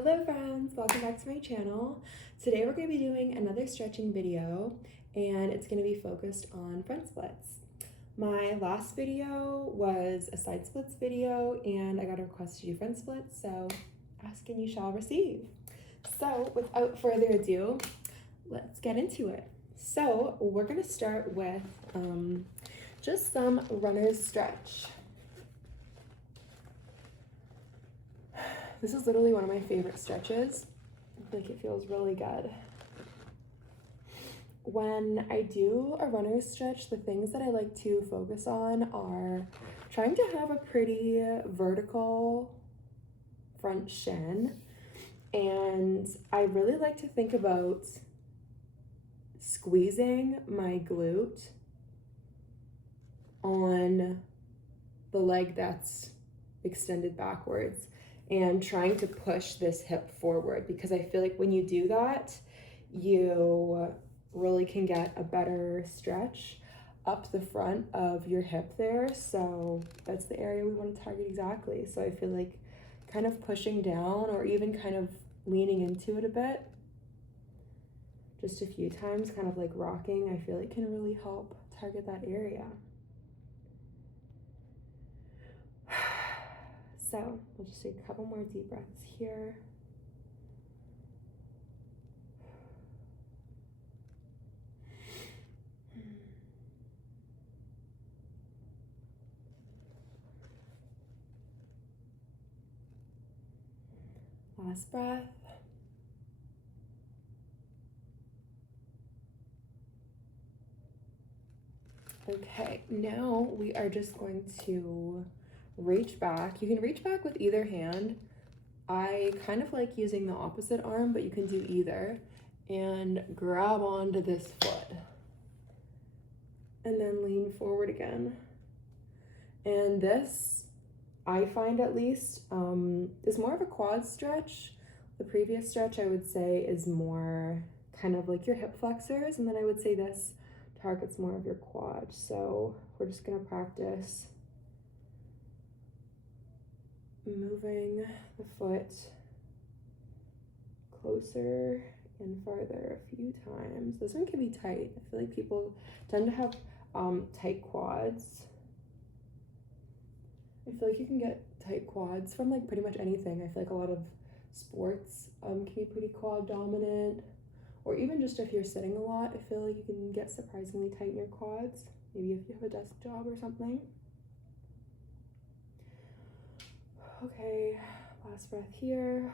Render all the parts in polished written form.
Hello friends, welcome back to my channel. Today we're going to be doing another stretching video and it's going to be focused on front splits. My last video was a side splits video and I got a request to do front splits, so ask and you shall receive. So without further ado, let's get into it. So we're going to start with just some runner's stretch. This is literally one of my favorite stretches. I feel like it feels really good. When I do a runner's stretch, the things that I like to focus on are trying to have a pretty vertical front shin. And I really like to think about squeezing my glute on the leg that's extended backwards and trying to push this hip forward, because I feel like when you do that, you really can get a better stretch up the front of your hip there. So that's the area we want to target exactly. So I feel like kind of pushing down or even kind of leaning into it a bit, just a few times, kind of like rocking, I feel like can really help target that area. So we'll just take a couple more deep breaths here. Last breath. Okay, now we are just going to reach back. You can reach back with either hand. I kind of like using the opposite arm, but you can do either. And grab onto this foot. And then lean forward again. And this, I find at least, is more of a quad stretch. The previous stretch I would say is more kind of like your hip flexors. And then I would say this targets more of your quad. So we're just gonna practice moving the foot closer and farther a few times. This one can be tight. I feel like people tend to have tight quads. I feel like you can get tight quads from like pretty much anything. I feel like a lot of sports can be pretty quad dominant, or even just if you're sitting a lot, I feel like you can get surprisingly tight in your quads, maybe if you have a desk job or something. Okay, last breath here.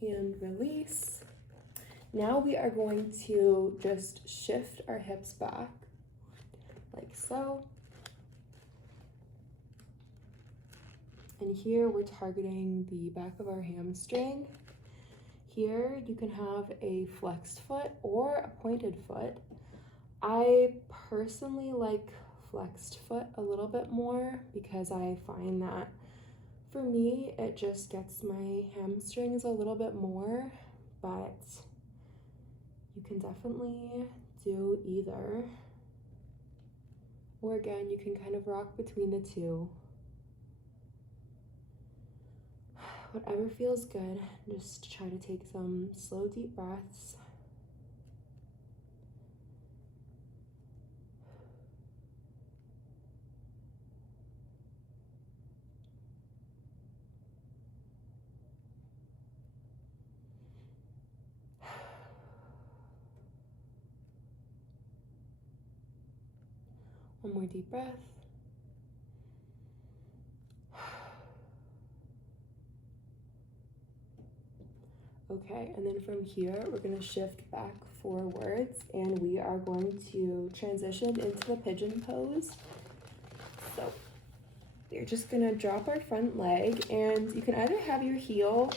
And release. Now we are going to just shift our hips back, like so. And here we're targeting the back of our hamstring. Here you can have a flexed foot or a pointed foot. I personally like flexed foot a little bit more because I find that for me it just gets my hamstrings a little bit more, but you can definitely do either. Or again, you can kind of rock between the two. Whatever feels good. Just try to take some slow, deep breaths. One more deep breath. Okay, and then from here, we're gonna shift back forwards and we are going to transition into the pigeon pose. So you're just gonna drop our front leg and you can either have your heel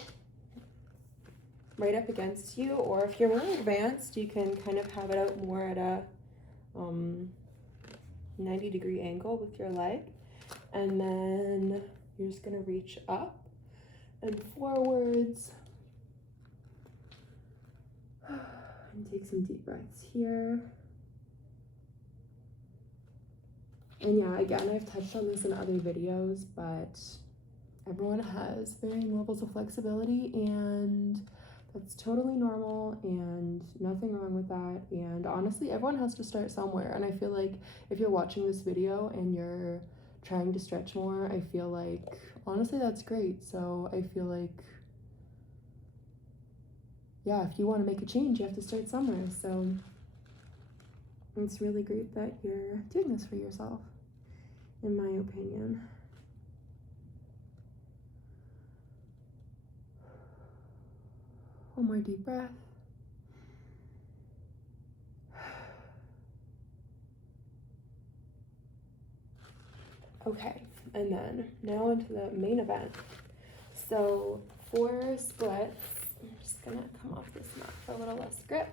right up against you, or if you're more advanced, you can kind of have it out more at a 90-degree angle with your leg. And then you're just gonna reach up and forwards. And take some deep breaths here. And yeah, again, I've touched on this in other videos, but everyone has varying levels of flexibility, and that's totally normal and nothing wrong with that. And honestly, everyone has to start somewhere. And I feel like if you're watching this video and you're trying to stretch more, I feel like honestly that's great. So I feel like, yeah, if you want to make a change, you have to start somewhere. So it's really great that you're doing this for yourself, in my opinion. One more deep breath. Okay, and then now into the main event. So for splits, I'm just gonna come off this mat for a little less grip.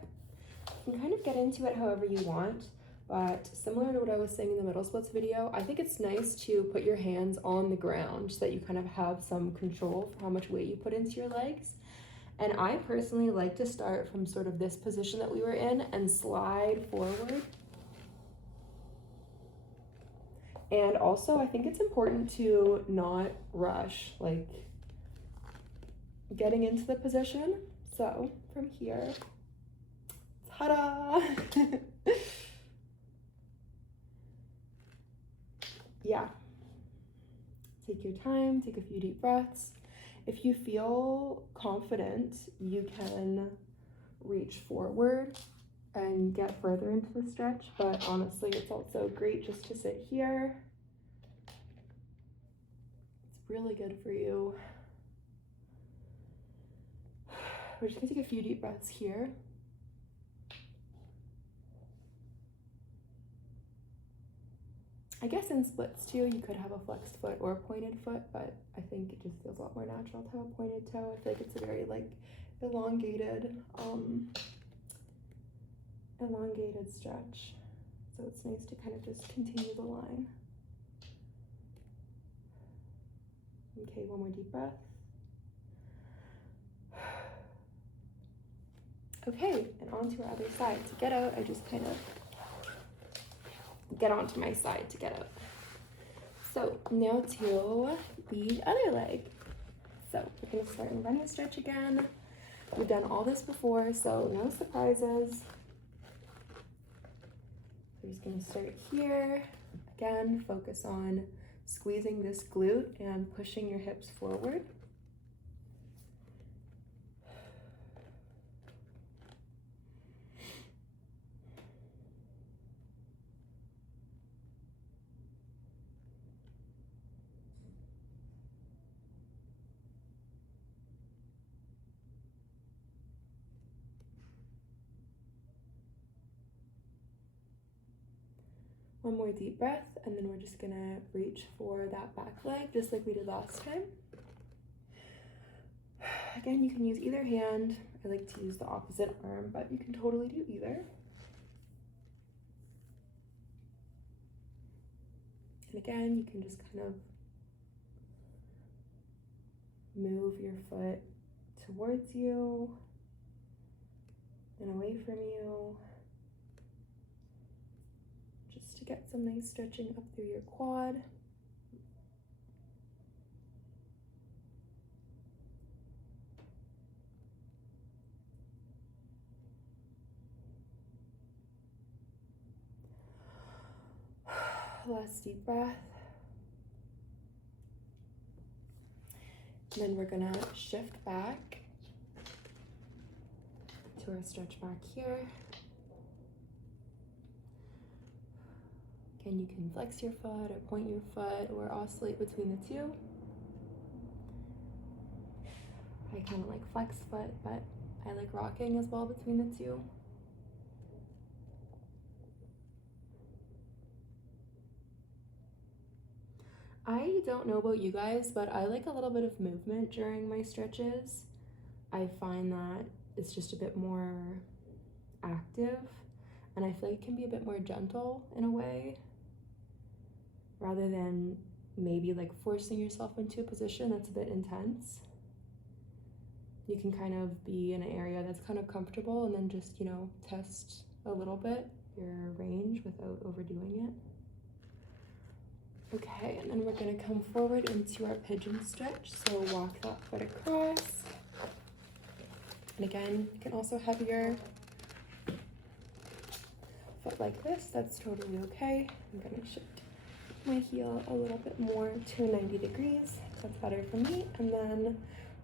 You can kind of get into it however you want, but similar to what I was saying in the middle splits video, I think it's nice to put your hands on the ground so that you kind of have some control for how much weight you put into your legs. And I personally like to start from sort of this position that we were in and slide forward. And also, I think it's important to not rush, like getting into the position. So from here, ta-da! Yeah. Take your time, take a few deep breaths. If you feel confident, you can reach forward and get further into the stretch, but honestly, it's also great just to sit here. It's really good for you. We're just gonna take a few deep breaths here. I guess in splits too, you could have a flexed foot or a pointed foot, but I think it just feels a lot more natural to have a pointed toe. I feel like it's a very like elongated stretch. So it's nice to kind of just continue the line. Okay, one more deep breath. Okay, and on to our other side. To get out, I just kind of get onto my side to get out. So now to the other leg. So we're gonna start in running stretch again. We've done all this before, so no surprises. We're just gonna start here. Again, focus on squeezing this glute and pushing your hips forward. One more deep breath, and then we're just gonna reach for that back leg, just like we did last time. Again, you can use either hand. I like to use the opposite arm, but you can totally do either. And again, you can just kind of move your foot towards you and away from you, just to get some nice stretching up through your quad. Last deep breath. And then we're gonna shift back to our stretch back here. Again, you can flex your foot or point your foot or oscillate between the two. I kind of like flex foot, but I like rocking as well between the two. I don't know about you guys, but I like a little bit of movement during my stretches. I find that it's just a bit more active, and I feel like it can be a bit more gentle in a way, rather than maybe like forcing yourself into a position that's a bit intense. You can kind of be in an area that's kind of comfortable and then just, you know, test a little bit your range without overdoing it. Okay, and then we're gonna come forward into our pigeon stretch. So walk that foot across. And again, you can also have your foot like this. That's totally okay. I'm gonna shift my heel a little bit more to 90 degrees. That's better for me. And then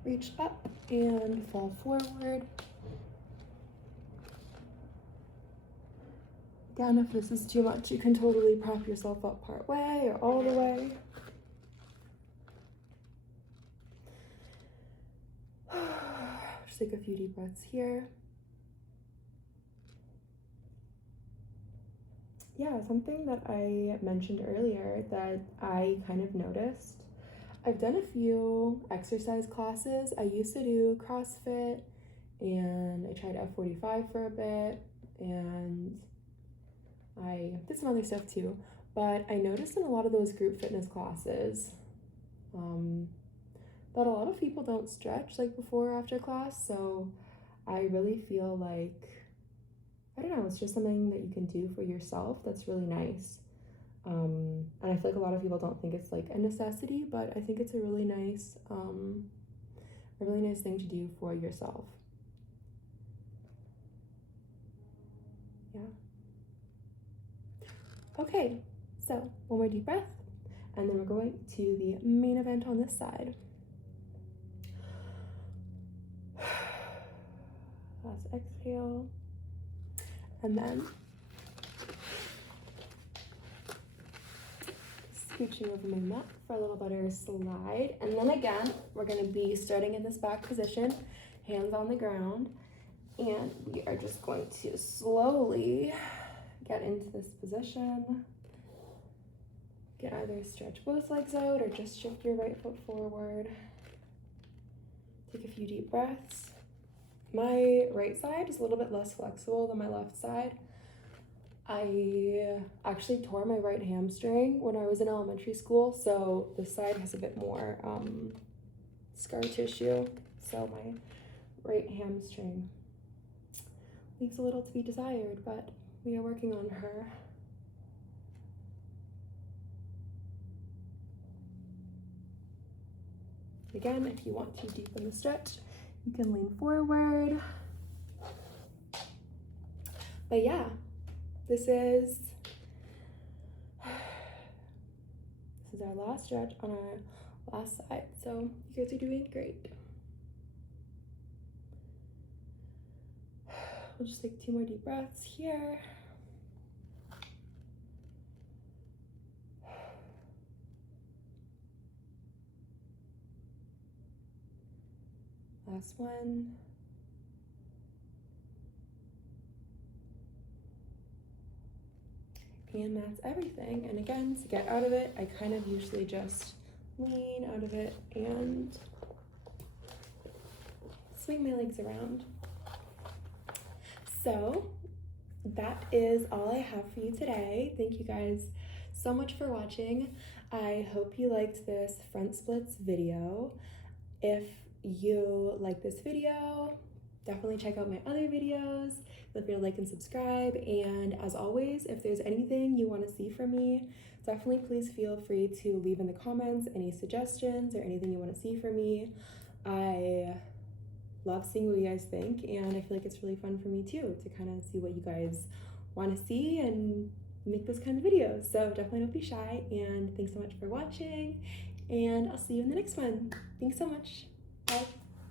reach up and fall forward. Again, if this is too much, you can totally prop yourself up part way or all the way. Just take a few deep breaths here. Yeah, something that I mentioned earlier that I kind of noticed. I've done a few exercise classes. I used to do CrossFit and I tried F45 for a bit and I did some other stuff too, but I noticed in a lot of those group fitness classes that a lot of people don't stretch like before or after class. So I really feel like, I don't know, it's just something that you can do for yourself that's really nice. And I feel like a lot of people don't think it's like a necessity, but I think it's a really nice thing to do for yourself. Yeah. Okay, so one more deep breath, and then we're going to the main event on this side. Last exhale, and then scooching over my mat for a little better slide. And then again, we're gonna be starting in this back position, hands on the ground, and we are just going to slowly get into this position. You can either stretch both legs out or just shift your right foot forward. Take a few deep breaths. My right side is a little bit less flexible than my left side. I actually tore my right hamstring when I was in elementary school, so this side has a bit more scar tissue. So my right hamstring leaves a little to be desired, but we are working on her. Again, if you want to deepen the stretch, you can lean forward. But yeah, this is our last stretch on our last side. So you guys are doing great. We'll just take 2 more deep breaths here. Last one. And that's everything. And again, to get out of it, I kind of usually just lean out of it and swing my legs around. So that is all I have for you today. Thank you guys so much for watching. I hope you liked this front splits video. If you like this video, definitely check out my other videos. Feel free to like and subscribe. And as always, if there's anything you want to see from me, definitely please feel free to leave in the comments any suggestions or anything you want to see from me. I love seeing what you guys think, and I feel like it's really fun for me too to kind of see what you guys want to see and make those kind of videos. So definitely don't be shy, and thanks so much for watching, and I'll see you in the next one. Thanks so much.